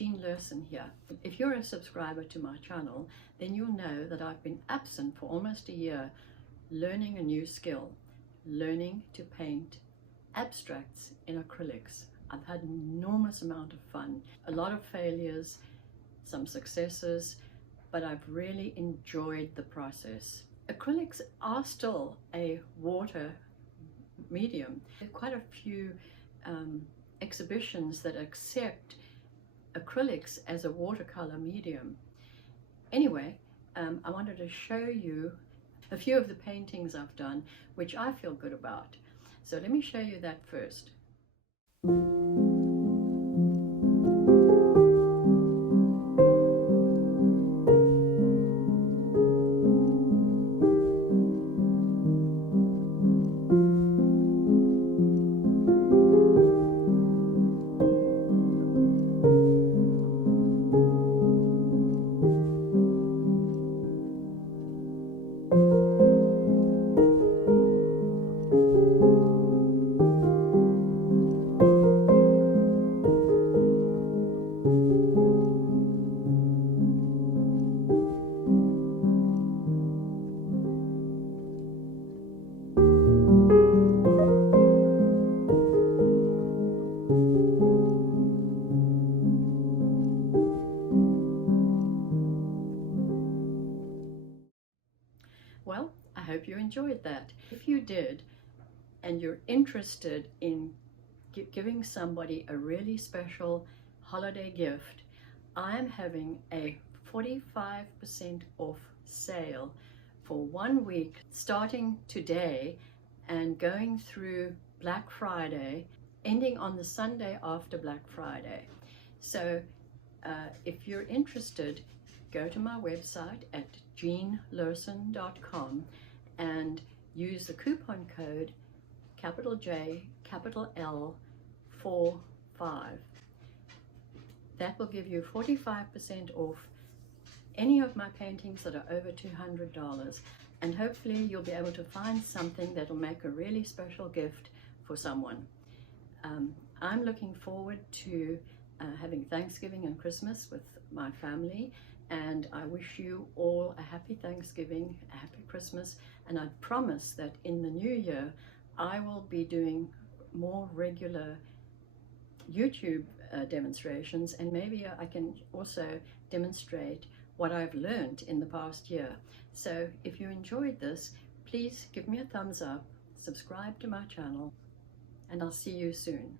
Jean Lurson here. If you're a subscriber to my channel, then you'll know that I've been absent for almost a year learning a new skill, learning to paint abstracts in acrylics. I've had an enormous amount of fun, a lot of failures, some successes, but I've really enjoyed the process. Acrylics are still a water medium. There are quite a few exhibitions that accept acrylics as a watercolor medium. Anyway, I wanted to show you a few of the paintings I've done, which I feel good about. So let me show you that first. Well, I hope you enjoyed that. If you did, and you're interested in giving somebody a really special holiday gift, I am having a 45% off sale for 1 week, starting today and going through Black Friday, ending on the Sunday after Black Friday. So if you're interested, go to my website at jeanlurson.com and use the coupon code capital J, capital L 45. That will give you 45% off any of my paintings that are over $200, and hopefully you'll be able to find something that will make a really special gift for someone. I'm looking forward to having Thanksgiving and Christmas with my family, and I wish you all a happy Thanksgiving, a happy Christmas, and I promise that in the new year I will be doing more regular YouTube demonstrations, and maybe I can also demonstrate what I've learned in the past year. So if you enjoyed this, please give me a thumbs up, subscribe to my channel, and I'll see you soon.